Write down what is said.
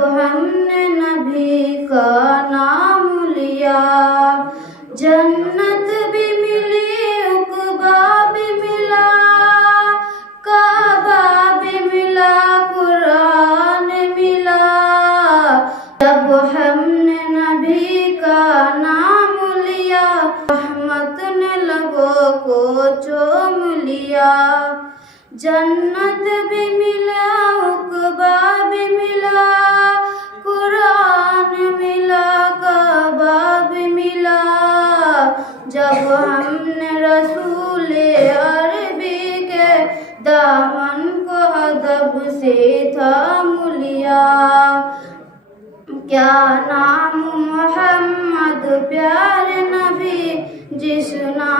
ہم نے نبی کا نام لیا، جنت بھی ملی عقبہ بھی ملا، کعبہ بھی ملا، قرآن ملا۔ جب ہم نے نبی کا نام لیا، رحمت نے لبوں کو چوم لیا، جنت بھی ملا، عقبہ بھی ملا، قرآن ملا، کعبہ بھی ملا۔ جب ہم نے رسول عربی کے دامن کو ادب سے تھام لیا، کیا نام محمد پیارے نبی، جس نام